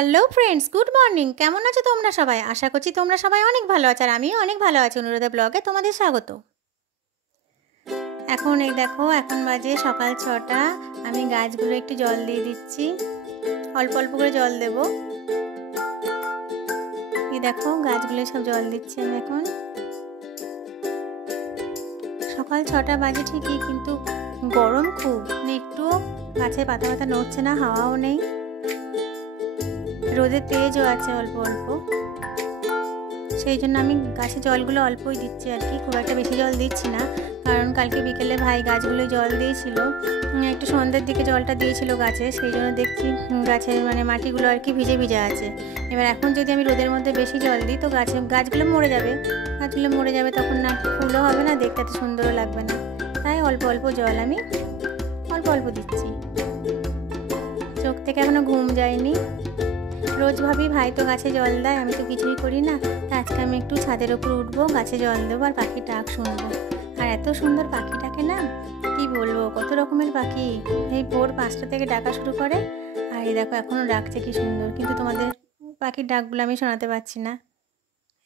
Hello friends, good morning. কেমন আছো তোমরা সবাই? আশা করছি তোমরা সবাই অনেক ভালো আছো, আর আমিও অনেক ভালো আছি। অনুরাধা ব্লগে তোমাদের স্বাগত। এখন এই দেখো, এখন বাজে সকাল 6টা। আমি গাছগুলো একটু জল দিয়ে দিচ্ছি, অল্প অল্প করে জল দেব। এই দেখো গাছগুলো সব জল দিচ্ছি আমি এখন। সকাল 6টা বাজে ঠিকই, কিন্তু গরম খুব, মানে একটুও গাছের পাতা পাতা নড়ছে না, হাওয়াও নেই, রোদের তেজও আছে অল্প অল্প। সেই জন্য আমি গাছে জলগুলো অল্পই দিচ্ছি আর কি, খুব একটা বেশি জল দিচ্ছি না। কারণ কালকে বিকেলে ভাই গাছগুলো জল দিয়েছিল, একটু সন্ধ্যের দিকে জলটা দিয়েছিল গাছে, সেই জন্য দেখছি গাছের মানে মাটিগুলো আর কি ভিজে ভিজে আছে। এবার এখন যদি আমি রোদের মধ্যে বেশি জল দিই তো গাছগুলো মরে যাবে। গাছগুলো মরে যাবে, তখন না ফুলও হবে না, দেখতে এত সুন্দরও লাগবে না। তাই অল্প অল্প জল আমি অল্প অল্প দিচ্ছি। চোখ থেকে এখনও ঘুম যায়নি। রোজ ভাবি ভাই তো গাছে জল দেয়, আমি তো কিছুই করি না। তা আজকে আমি একটু ছাদের ওপর উঠবো, গাছে জল দেবো আর পাখির ডাক শুনবো। আর এত সুন্দর পাখিটাকে না, কি বলবো, কত রকমের পাখি। এই ভোর 5টা থেকে ডাকা শুরু করে, আর এই দেখো এখনও ডাকছে কি সুন্দর, কিন্তু তোমাদের পাখির ডাকগুলো আমি শোনাতে পারছি না।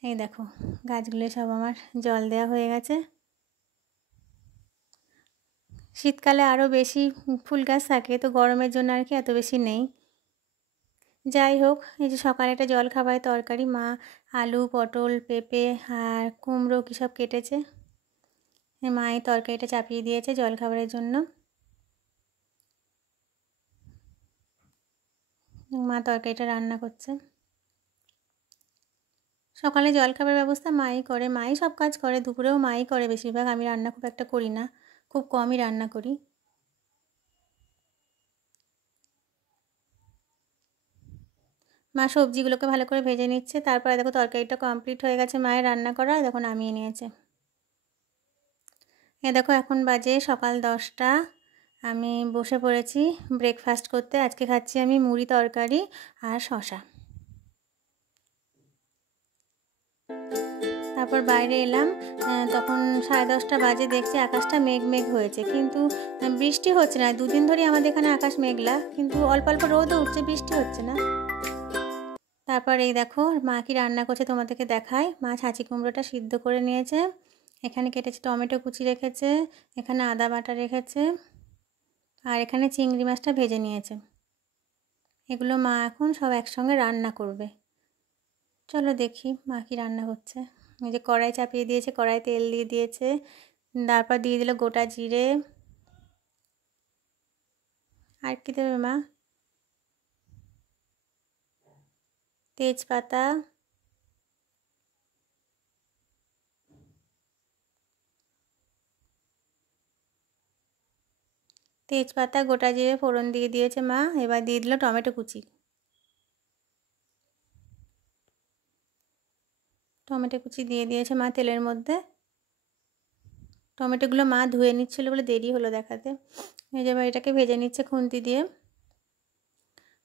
এই দেখো গাছগুলো সব আমার জল দেওয়া হয়ে গেছে। শীতকালে আরও বেশি ফুল গাছ থাকে, তো গরমের জন্য আর কি এত বেশি নেই। যাই হোক, এই যে সকালে একটা জল খাবারের তরকারি, মা আলু পটল পেঁপে আর কুমড়ো কী সব কেটেছে, মা এই তরকারিটা চাপিয়ে দিয়েছে জল খাবারের জন্য। মা তরকারিটা রান্না করছে। সকালে জল খাবারের ব্যবস্থা মাই করে, মাই সব কাজ করে, দুপুরেও মাই করে বেশিরভাগ। আমি রান্না খুব একটা করি না, খুব কমই রান্না করি। মা সবজিগুলোকে ভালো করে ভেজে নিচ্ছে, তারপরে দেখো তরকারিটা কমপ্লিট হয়ে গেছে মায়ের রান্না করা, দেখো নামিয়ে নিয়েছে। দেখো এখন বাজে সকাল 10টা। আমি বসে পড়েছি ব্রেকফাস্ট করতে। আজকে খাচ্ছি আমি মুড়ি তরকারি আর শশা। তারপর বাইরে এলাম, তখন 10:30টা বাজে। দেখছি আকাশটা মেঘ মেঘ হয়েছে, কিন্তু বৃষ্টি হচ্ছে না। 2 দিন ধরেই আমাদের এখানে আকাশ মেঘলা, কিন্তু অল্প অল্প রোদও উঠছে, বৃষ্টি হচ্ছে না। তারপর এই দেখো মা কি রান্না করছে তোমাদেরকে দেখায়। মা ছাঁচি কুমড়োটা সিদ্ধ করে নিয়েছে, এখানে কেটেছে টমেটো কুচি রেখেছে, এখানে আদা বাটা রেখেছে, আর এখানে চিংড়ি মাছটা ভেজে নিয়েছে। এগুলো মা এখন সব একসঙ্গে রান্না করবে। চলো দেখি মা কি রান্না করছে। এই যে কড়াই চাপিয়ে দিয়েছে, কড়াই তেল দিয়ে দিয়েছে, তারপর দিয়ে দিল গোটা জিরে। আর কি দেবে মা? তেজপাতা, গোটা জিরে ফোড়ন দিয়ে দিয়েছে মা। এবার দিয়ে দিল টমেটো কুচি। টমেটো কুচি দিয়ে দিয়েছে মা তেলের মধ্যে। টমেটোগুলো মা ধুয়ে নিচ্ছিল বলে দেরি হলো দেখাতে। এই যে এবার এটাকে ভেজে নিচ্ছে খুন্তি দিয়ে।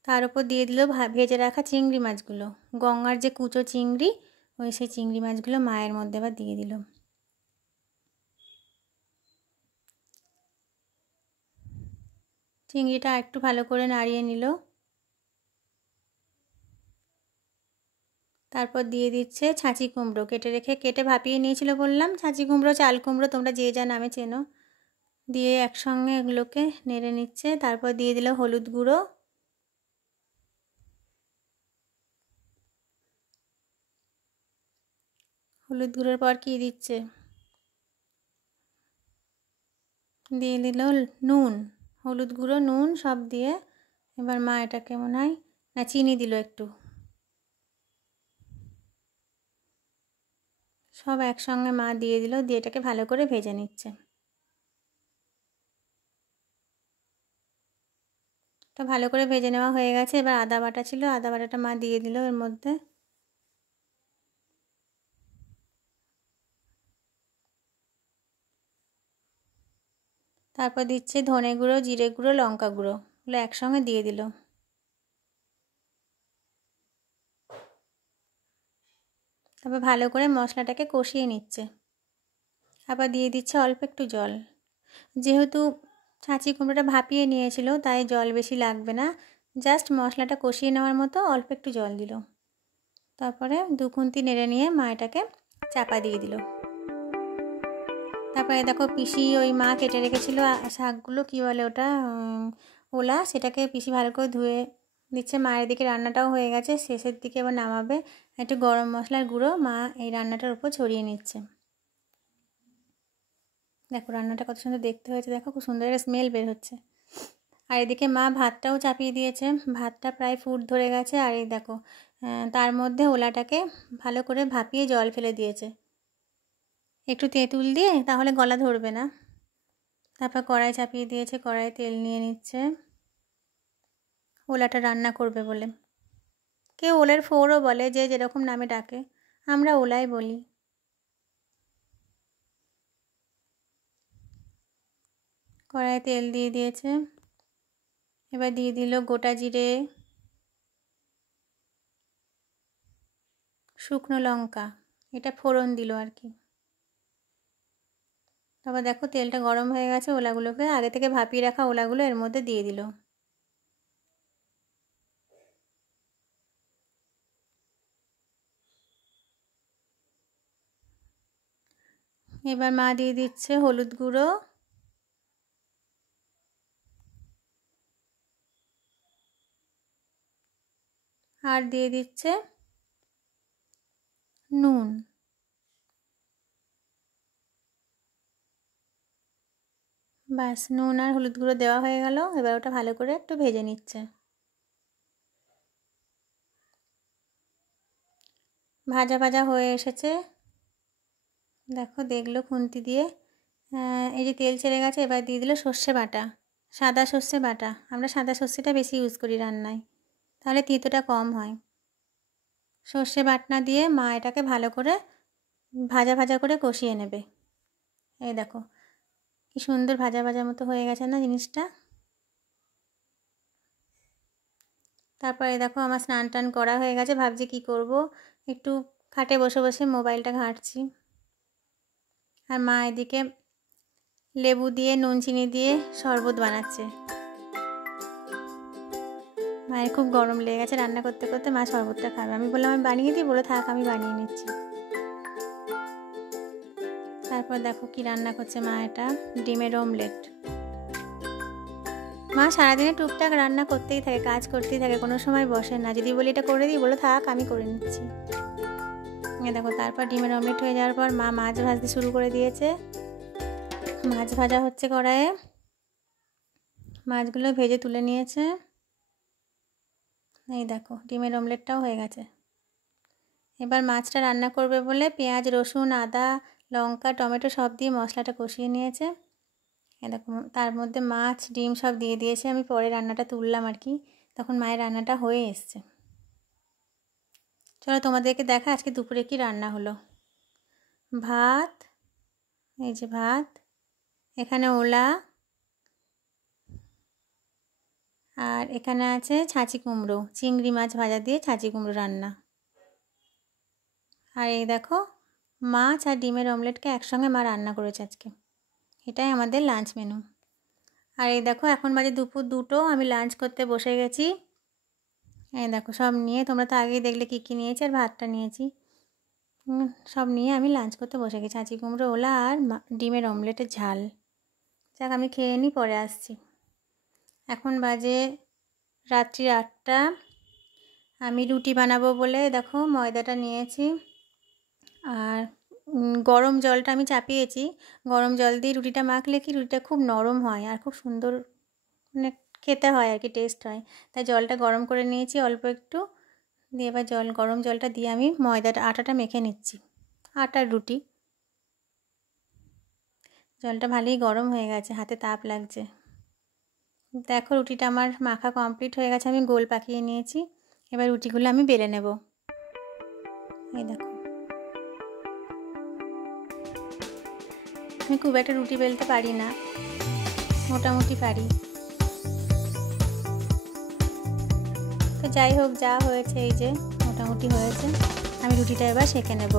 তার উপর দিয়ে দিল ভেজে রাখা চিংড়ি মাছগুলো, গঙ্গার যে কুচো চিংড়ি, ওই সেই চিংড়ি মাছগুলো মায়ের মধ্যে আবার দিয়ে দিল। চিংড়িটা একটু ভালো করে নাড়িয়ে নিল। তারপর দিয়ে দিচ্ছে ছাঁচি কুমড়ো, কেটে ভাপিয়ে নিয়েছিল বললাম। ছাঁচি কুমড়ো, চাল কুমড়ো, তোমরা যে যা নামে চেনো। দিয়ে একসঙ্গে এগুলোকে নেড়ে নিচ্ছে। তারপর দিয়ে দিল হলুদ গুঁড়ো, হলুদ গুঁড়োর পর কী দিচ্ছে, দিয়ে দিল নুন, হলুদ গুঁড়ো নুন সব দিয়ে। এবার মা এটাকে মনে হয় না চিনি দিল একটু, সব একসঙ্গে মা দিয়ে দিল, দিয়ে এটাকে ভালো করে ভেজে নিচ্ছে। এটা ভালো করে ভেজে নেওয়া হয়ে গেছে। এবার আদা বাটা ছিল, আদা বাটাটা মা দিয়ে দিল এর মধ্যে। তারপর দিচ্ছে ধনে গুঁড়ো, জিরে গুঁড়ো, লঙ্কা গুঁড়ো, এগুলো একসঙ্গে দিয়ে দিল। তারপর ভালো করে মশলাটাকে কষিয়ে নিচ্ছে। আবার দিয়ে দিচ্ছে অল্প একটু জল। যেহেতু ছাঁচি কুমড়োটা ভাপিয়ে নিয়েছিল, তাই জল বেশি লাগবে না, জাস্ট মশলাটা কষিয়ে নেওয়ার মতো অল্প একটু জল দিল। তারপরে 2 খুন্তি নেড়ে নিয়ে মা এটাকে চাপা দিয়ে দিল। তারপরে দেখো পিসি ওই মা কেটে রেখেছিল শাকগুলো, কী বলে ওটা, ওলা, সেটাকে পিসি ভালো করে ধুয়ে দিচ্ছে। মায়ের দিকে রান্নাটাও হয়ে গেছে, শেষের দিকে এবার নামাবে। একটু গরম মশলার গুঁড়ো মা এই রান্নাটার উপর ছড়িয়ে নিচ্ছে। দেখো রান্নাটা কত সুন্দর দেখতে হয়েছে, দেখো খুব সুন্দর একটা স্মেল বের হচ্ছে। আর এদিকে মা ভাতটাও চাপিয়ে দিয়েছে, ভাতটা প্রায় ফুট ধরে গেছে। আর এই দেখো তার মধ্যে ওলাটাকে ভালো করে ভাপিয়ে জল ফেলে দিয়েছে, একটু তেঁতুল দিয়ে, তাহলে গলা ধরবে না। তারপর কড়াই চাপিয়ে দিয়েছে, কড়াই তেল নিয়ে নিচ্ছে ওলাটা রান্না করবে বলে। কেউ ওলের ফোড়ও বলে, যে যেরকম নামে ডাকে, আমরা ওলাই বলি। কড়াইয়ে তেল দিয়ে দিয়েছে, এবার দিয়ে দিল গোটা জিরে, শুকনো লঙ্কা, এটা ফোড়ন দিল আর কি। তারপর দেখো তেলটা গরম হয়ে গেছে, ওলাগুলোকে আগে থেকে ভাপিয়ে রাখা ওলাগুলো এর মধ্যে দিয়ে দিল। এবার মা দিয়ে দিচ্ছে হলুদ গুঁড়ো, আর দিয়ে দিচ্ছে নুন। ব্যাস, নুন আর হলুদ গুঁড়ো দেওয়া হয়ে গেল। এবার ওটা ভালো করে একটু ভেজে নিচ্ছে। ভাজা ভাজা হয়ে এসেছে, দেখো দেখলো খুন্তি দিয়ে। এই যে তেল ছেড়ে গেছে, এবার দিয়ে দিল সর্ষে বাটা, সাদা সর্ষে বাটা। আমরা সাদা সর্ষেটা বেশি ইউজ করি রান্নায়, তাহলে তিতোটা কম হয়। সর্ষে বাটনা দিয়ে মা এটাকে ভালো করে ভাজা ভাজা করে কষিয়ে নেবে। এই দেখো কি সুন্দর ভাজা ভাজা মতো হয়ে গেছে না জিনিসটা। তারপরে দেখো আমার স্নান টান করা হয়ে গেছে, ভাবছি কি করব, একটু খাটে বসে বসে মোবাইলটা ঘাঁটছি। আর মা এদিকে লেবু দিয়ে নুন চিনি দিয়ে শরবত বানাচ্ছে। মায়ের খুব গরম লেগে গেছে, রান্না করতে করতে মা শরবতটা খাবে। আমি বললাম আমি বানিয়ে দিই, বলে থাক আমি বানিয়ে নিচ্ছি। তারপর দেখো কি রান্না করছে মা, এটা ডিমের অমলেট। মা সারাদিনে টুকটাক রান্না করতেই থাকে, কাজ করতেই থাকে, কোনো সময় বসে না। যদি বলি এটা করে দিই, বলে থাক আমি করে নিচ্ছি। দেখো তারপর ডিমের অমলেট হয়ে যাওয়ার পর মা মাছ ভাজতে শুরু করে দিয়েছে। মাছ ভাজা হচ্ছে কড়াইয়ে, মাছগুলো ভেজে তুলে নিয়েছে। এই দেখো ডিমের অমলেটটাও হয়ে গেছে। এবার মাছটা রান্না করবে বলে পেঁয়াজ, রসুন, আদা, লঙ্কা, টমেটো সব দিয়ে মশলাটা কষিয়ে নিয়েছে। এরকম তার মধ্যে মাছ, ডিম সব দিয়ে দিয়েছে। আমি পরে রান্নাটা তুললাম আর কি, তখন মায়ের রান্নাটা হয়ে এসছে। চলো তোমাদেরকে দেখা আজকে দুপুরে কি রান্না হলো। ভাত, এই যে ভাত, এখানে ওলা, আর এখানে আছে ছাঁচি কুমড়ো, চিংড়ি মাছ ভাজা দিয়ে ছাঁচি কুমড়ো রান্না। আর এই দেখো মাছ আর ডিমের অমলেটকে একসঙ্গে মা রান্না করেছে আজকে। এটাই আমাদের লাঞ্চ মেনু। আর এই দেখো এখন বাজে দুপুর 2টো, আমি লাঞ্চ করতে বসে গেছি। এই দেখো সব নিয়ে, তোমরা তো আগেই দেখলে কী কী নিয়েছি, আর ভাতটা নিয়েছি, সব নিয়ে আমি লাঞ্চ করতে বসে গেছি। ছাঁচি কুমড়ো, ওলা আর ডিমের অমলেটের ঝাল। যাক আমি খেয়ে নিই, পরে আসছি। এখন বাজে রাত্রি 8টা। আমি রুটি বানাবো বলে দেখো ময়দাটা নিয়েছি, আর গরম জলটা আমি চাপিয়েছি। গরম জল দিয়ে রুটিটা মাখলে কি রুটিটা খুব নরম হয় আর খুব সুন্দর মানে খেতে হয় আর কি, টেস্ট হয়। তাই জলটা গরম করে নিয়েছি অল্প একটু দিয়ে, এবার গরম জলটা দিয়ে আমি আটাটা মেখে নিচ্ছি, আটার রুটি। জলটা ভালোই গরম হয়ে গেছে, হাতে তাপ লাগছে। দেখো রুটিটা আমার মাখা কমপ্লিট হয়ে গেছে, আমি গোল পাকিয়ে নিয়েছি। এবার রুটিগুলো আমি বেলে নেব। এই দেখো আমি খুব একটা রুটি বেলতে পারি না, মোটামুটি পারি। তো যাই হোক, যা হয়েছে এই যে মোটামুটি হয়েছে। আমি রুটিটা এবার সেঁকে নেব।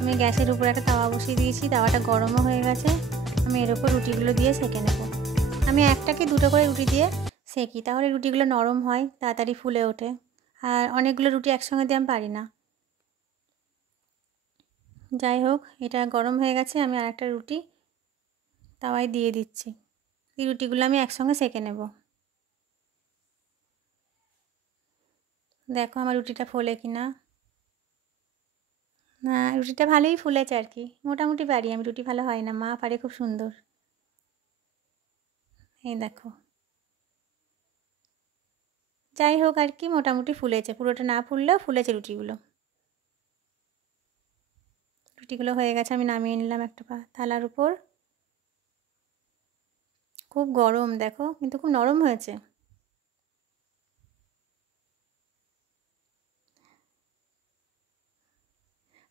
আমি গ্যাসের উপর একটা তাওয়া বসিয়ে দিয়েছি, তাওয়াটা গরমও হয়ে গেছে। আমি এর উপর রুটিগুলো দিয়ে সেঁকে নেব। আমি 1টা কি 2টো করে রুটি দিয়ে সেঁকি, তাহলে রুটিগুলো নরম হয়, তাড়াতাড়ি ফুলে ওঠে। আর অনেকগুলো রুটি একসঙ্গে দিয়ে আমি পারি না। যাই হোক, এটা গরম হয়ে গেছে, আমি আর একটা রুটি তাওয়ায় দিয়ে দিচ্ছি। এই রুটিগুলো আমি একসঙ্গে সেঁকে নেব। দেখো আমার রুটিটা ফোলে কিনা। না, রুটিটা ভালোই ফুলেছে আর কি, মোটামুটি পারি আমি, রুটি ভালো হয় না, মা পারে খুব সুন্দর। এই দেখো, যাই হোক আর কি, মোটামুটি ফুলেছে, পুরোটা না ফুললেও ফুলেছে রুটিগুলো। রুটিগুলো হয়ে গেছে, আমি নামিয়ে নিলাম একটা থালার উপর। খুব গরম দেখো, কিন্তু খুব নরম হয়েছে।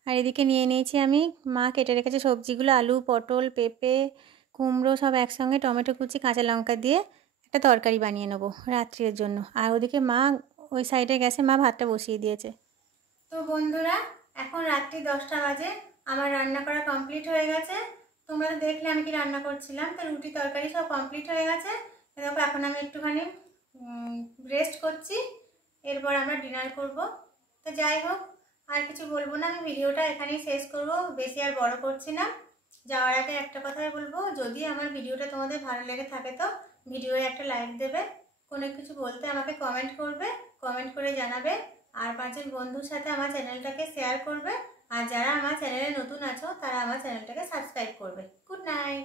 আর এদিকে নিয়ে নিয়েছি আমি, মা কেটে রেখেছে সবজিগুলো, আলু, পটল, পেঁপে, কুমড়ো সব একসঙ্গে, টমেটো কুচি, কাঁচা লঙ্কা দিয়ে একটা তরকারি বানিয়ে নেবো রাত্রির জন্য। আর ওদিকে মা ওই সাইডে গেছে, মা ভাতটা বসিয়ে দিয়েছে। তো বন্ধুরা, এখন রাত্রি 10টা বাজে, আমার রান্না করা কমপ্লিট হয়ে গেছে। তোমরা তো দেখলে আমি কি রান্না করছিলাম। তো রুটি তরকারি সব কমপ্লিট হয়ে গেছে। দেখো এখন আমি একটুখানি রেস্ট করছি, এরপর আমরা ডিনার করব। তো যাই হোক, আর কিছু বলবো না, আমি ভিডিওটা এখানেই শেষ করব, বেশি আর বড় করছি না। যাওয়ার আগে একটা কথাই বলবো, যদি আমার ভিডিওটা তোমাদের ভালো লেগে থাকে তো ভিডিওয়ে একটা লাইক দেবে, কোনো কিছু বলতে আমাকে কমেন্ট করবে, কমেন্ট করে জানাবে। আর 5জন বন্ধুর সাথে আমার চ্যানেলটাকে শেয়ার করবে। আর যারা আমার চ্যানেলে নতুন আছো তারা আমার চ্যানেলটাকে সাবস্ক্রাইব করবে। Good night.